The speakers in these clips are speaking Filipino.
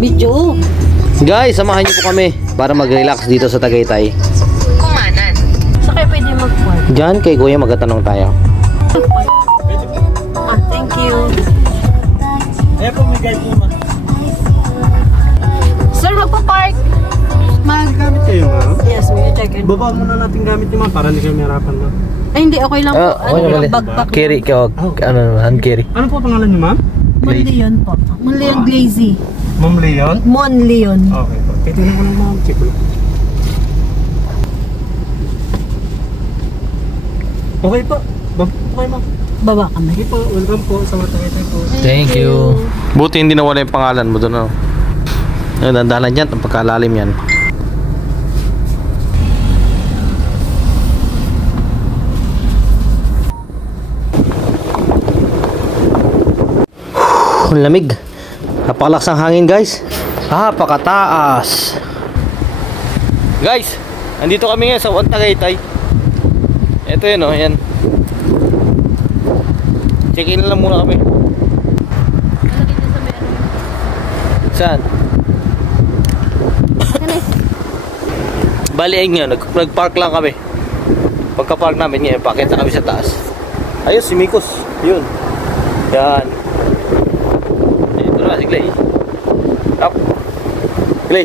Video. Guys, samahan niyo po kami para mag-relax dito sa Tagaytay. Kumanan. Sa kayo pwede mag-park? Diyan kay Kuya magtatanong tayo. Thank you. Ayan po, may guide po ma. Sir, magpa-park. Gamit kayo ma'am? Yes, may check in. Baba muna natin gamit niyo ma'am para hindi kayo mahirapan ma'am. Ay, hindi. Okay lang po. Backpack. Carry ka, hand carry. Ano po pangalan niyo ma'am? Mon Leon po. Mon Leon Glazy. Ma'am Leon? Mon Leon. Okay po. Titignan ko lang ma'am. Check ko lang. Okay po. Okay ma'am. Baba kami. Okay po. Welcome po sa Tagaytay po. Thank you. Buti hindi nawala yung pangalan mo doon. Dandalan dyan, ang pagkalalim yan. Lamig. Napakalakas ang hangin, guys. Napakataas. Guys, andito kami ngayon sa Tagaytay. Ito yun, oh, yan. Check-in lang muna kami. Saan? Bali ay nga, nag-park lang kami. Pagka-park namin ngayon, pakita kami sa taas. Ayos, si Mikos. Yun. Yan. Ito na si Clay. Up. Clay.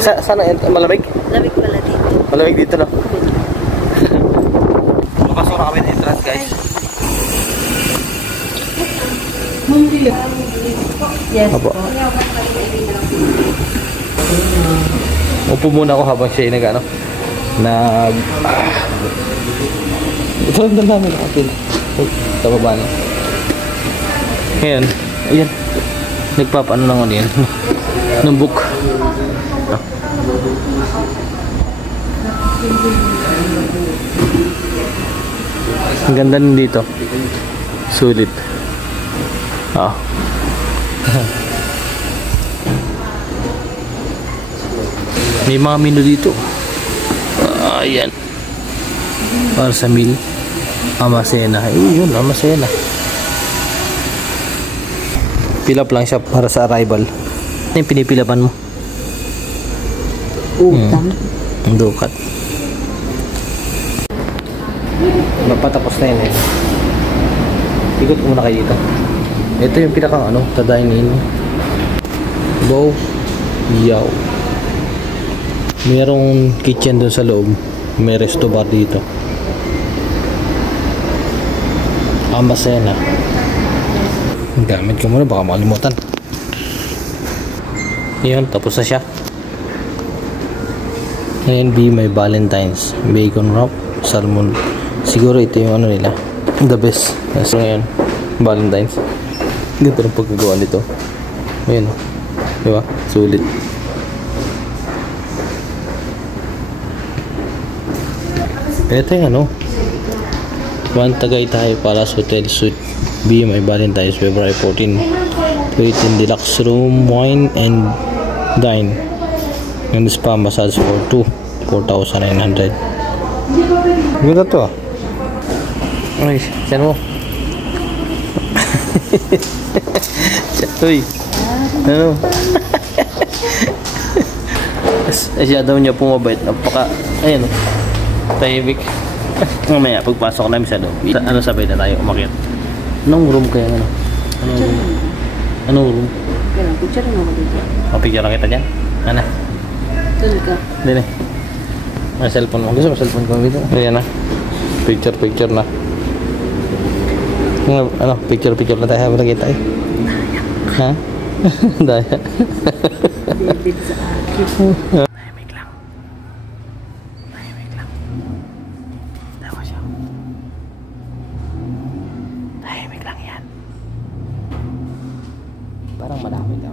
Sana malamig? Lamig pala dito. Malamig dito na. Papasok na kami ng entrance, guys. Yes. Apo. Upo muna ako habang siya nag ito lang namin nakapil sa baba na. Ngayon, ayan, nagpapaano lang ako yan ng book. Ang ganda din dito, sulit. May mga menu dito. Ayan. Para sa meal. Amasena. Yun, Amasena. Fill up lang siya para sa arrival. Ano yung pinipilapan mo? Utang. Ang dukat. Mapatapos na yun eh. Ikot muna kayo dito. Ito yung pinakang tadainin. Bow. Yaw. Merong kitchen dun sa loob. May resto bar dito. Amasena. Gamit ko muna, baka makalimutan. Yun, tapos na siya. Ngayon, may Valentine's. Bacon wrap, salmon. Siguro ito yung nila. The best. So ngayon, Valentine's. Ganito ang pagkagawa nito. Ayan. Diba? Sulit. Ito yung One Tagaytay Palace Hotel Suite B, may Valentine's, February 14. 18 deluxe room, wine and dine. And spa massage for 4,900. Ganda to ah. Ay, saan mo? Uy. Ano? Siya daw niya pumabait. Ayan o. Tahimik. Mamaya, pagpasok namin sa loob. Sabay na tayo umakyat. Anong room kaya? Anong room? Picture mo ako dito. Picture lang kita dyan? Ano? Doon ka. Dito eh. May cellphone mo. Gusto mo cellphone ko dito? Ayan na. Picture na. Picture na tayo habang nakita eh. Ha? Daya. David sa akin. Tahimik lang. Tawa siya. Tahimik lang yan. Parang madami daw.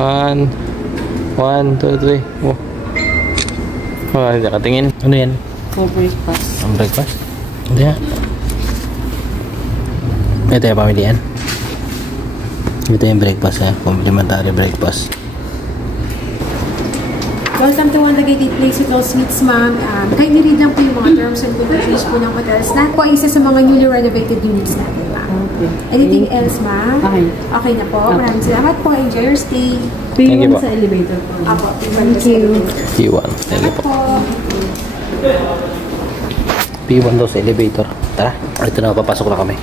1, 2, 3. Hindi nakatingin. Ano yan? For breakfast. Ang breakfast? Hindi ha. Ito yung pamilihan. Ito yung breakfast ha. Complimentary breakfast. Welcome to One Tagaytay Place with All Suites, ma'am. Kahit niread lang po yung mga terms and conditions po ng hotels na po isa sa mga newly renovated units natin, ma'am. Okay. Anything else, ma'am? Okay. Okay na po. Maraming salamat po. Enjoy your stay. Thank you P1 po. sa elevator po. Apo. Thank you. P1. Thank you Salamat po. po. P1 daw sa elevator. Tara. Ito na, papasok na kami.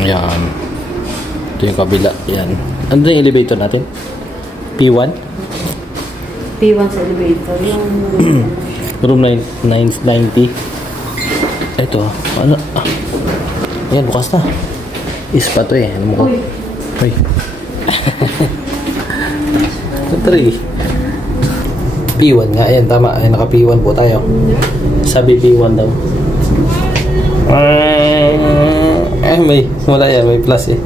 Ayan. Ito yung kabila. Ayan. Ano na yung elevator natin? P1? P1 sa elevator. Yung... Room 990. Ito. Ano? Ah. Ayan, bukas na. Is pa to eh. Ano mo ko? Uy. Uy. Ito P1 nga. Ayan, tama. Ayan, naka P1 po tayo. Sabi P1 daw. May wala yan. May plus eh.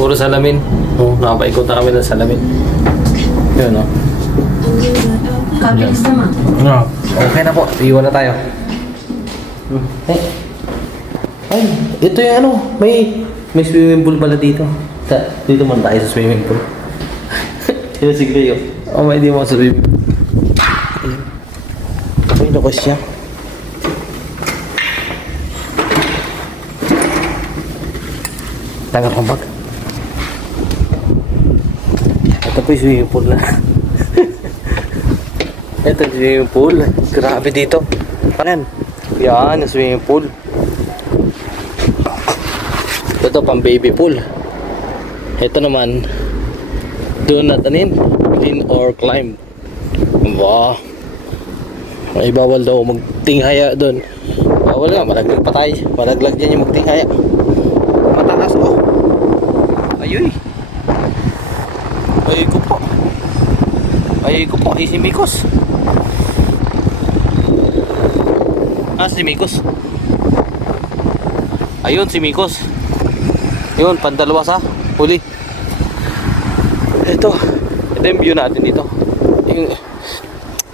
Puro salamin. Oh, nakapaikot na kami ng salamin. Yun, no? Kabilis naman. No. Okay na po. Iwan na tayo. Ay, ito yung ano. May swimming pool pala dito. Dito man tayo sa swimming pool. Sino si Cleo? Oh, may di mo sa swimming pool. Ay, naku siya. Tagal kong bag. Ito po yung swimming pool na. Ito yung swimming pool. Grabe dito. Panan? Yan, ang swimming pool. Ito pang baby pool. Ito naman, do not anin, lean or climb. Wow. Ay, bawal daw magtinghaya doon. Bawal nga, malaglag pa tayo. Malaglag dyan yung magtinghaya. Mataas, oh. Ayoy. Ayoy ko po. Ayoy ko po. Ay, si Mikos. Ah, si Mikos. Ayun, si Mikos. Yun, pandalawa sa huli. Ito yung view natin dito. Yung,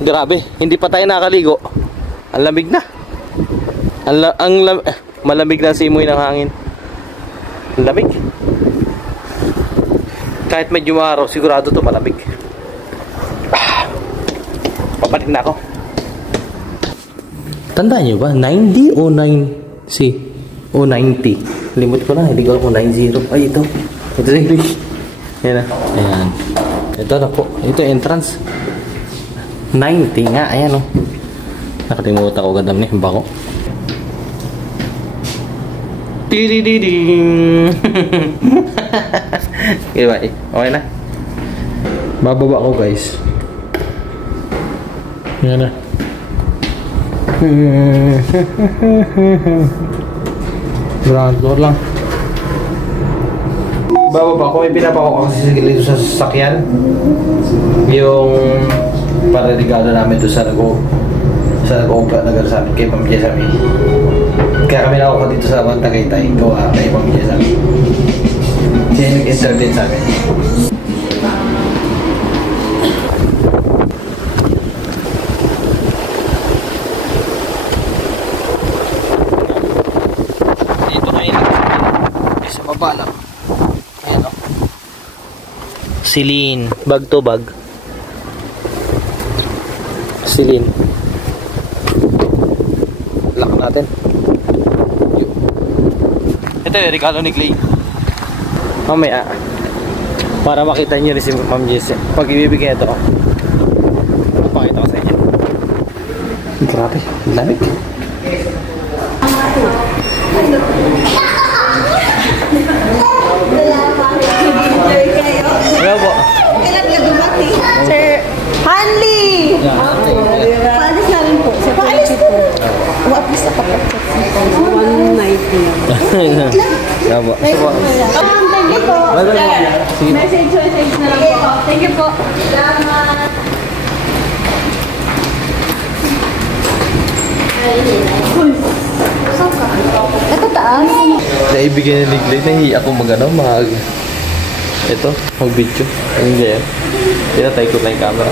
grabe, hindi pa tayo nakaligo. Ang lamig na. Malamig na simoy ng hangin. Ang lamig. Kahit medyo araw, sigurado to malamig. Papalit na ako. Tandaan nyo ba? 90 o 9C? O 90? Limit ko na, hindi ko alam kung 90. Ay, ito. Ito sa English. Ayan na. Ayan. Ito na po. Ito entrance. 90 nga. Ayan o. Nakalimutan ko gandam niya. Bako. Tidididing. Diba eh? Okay na. Bababa ko guys. Ayan na. Ground floor lang. Bababa ko, pinapa ko kasi dito sa sasakyan. Yung para regalo namin doon sa nag-uupa nag-sabi kay Ma'am Jessamine. Kaya kami nakuha dito sa Bang Tagaytay. Gawa kay Ma'am Jessamine. Siya yung nag-entertain sa amin. Balang. Ayan o. Silin. Bag to bag. Silin. Lock natin. Ito yung regalo ni Clay. Mamaya. Para makita nyo rin si Ma'am Jess. Pag ibibigay ito. Pakita ko sa inyo. Grabe. Lamig. Hello po. Kailan ka dumating? Sir Hanley! Paalis na rin po. Paalis po. At least nakapagkat. 190. Hello po. Thank you po. Message na lang po. Thank you po. Salamat. Ito taas. Naibigyan ni Clay. Nahihiya akong mag ito, mag-video. Ayun ganyan. Tinatay ko na yung camera.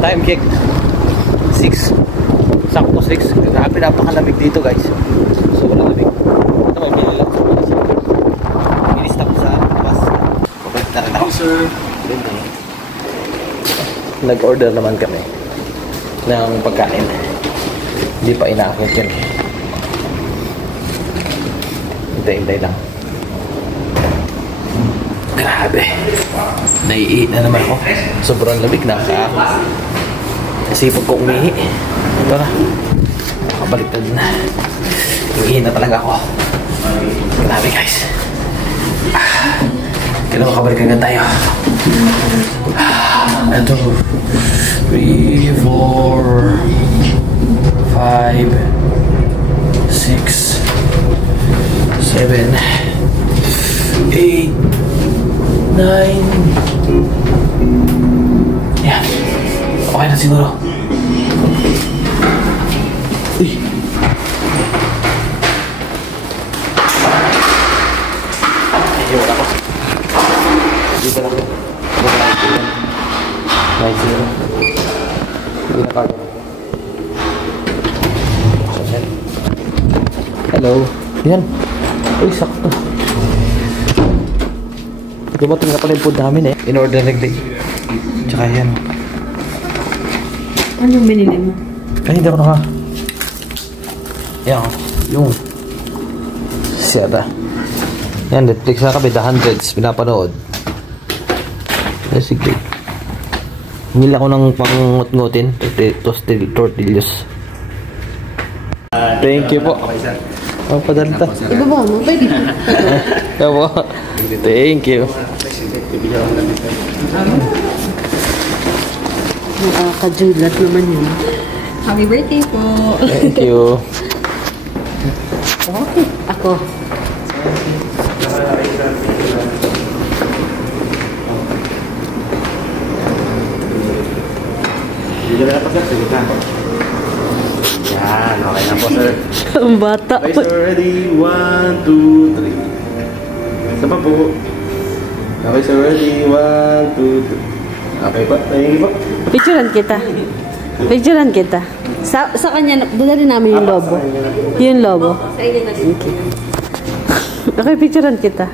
Time check. 6. Sakto 6. Grabe, napakalamig dito guys. Sobrang lamig. Ito may binilang sa bilis. Bilis na ko sa bus. Pabalik na rin ako. Sir. Ganda. nag-order naman kami ng pagkain. Hindi pa inaakit yun. Hintay-hintay lang. Grabe. Naiiit na naman ako. Sobrang lamig na. Kasi pag ko umihi. Ito na. Nakabaliktad na. Umihi na talaga ako. Grabe guys. Kailangan makabalik agad tayo. Ito. 3, 4, 5, 6, 7, 8, 9. Yan. Okay na siguro. Uy. Ayun, wala ko. Dito lang. Nice zero. Hindi na kagad. Hello. Yan. Uy, sakto. Dumating na pala yung food namin eh. In order nagday. Tsaka yan. Anong binili mo? Ay, hindi ako naka. Yan. Yung. Siyata. Yan, Netflix na kami. The Hundreds. Pinapanood. Ay, sige. Hingil ako ng pangut-ngutin. Tortillos. Thank you po. Oh, padalta. Ibaba mo, pwede. Yapo. Thank you. Nakakajulat naman yun. Happy birthday po. Thank you. Okay. Ako. Yan, okay na po sir. Ang bata. Okay sir, ready? 1, 2, 3. Isa pa po. Okay sir, ready? 1, 2, 3. Okay pa, thank you po. Picturean kita. Picturean kita. Sa kanya, dala rin namin yung lobo. Yung lobo. Okay. Okay, picturean kita.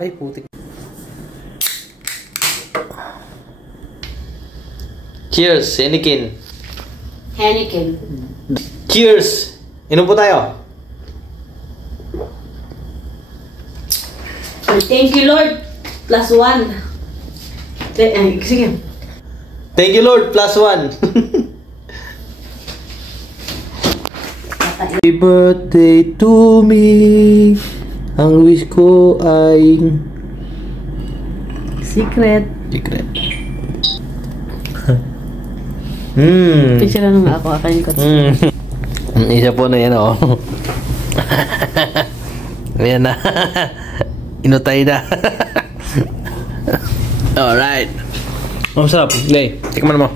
Ay, putik. Cheers, Henikin. Henikin. Cheers! Inom po tayo. Thank you, Lord. +1. Sige. Thank you, Lord. +1. Happy birthday to me. Ang wish ko ay Secret. secret. Picture na nga ako. Akayin ko. Isa po na yan, oh. Ayan na. Inutay na. Alright. Ang sarap. Lay, tikman mo.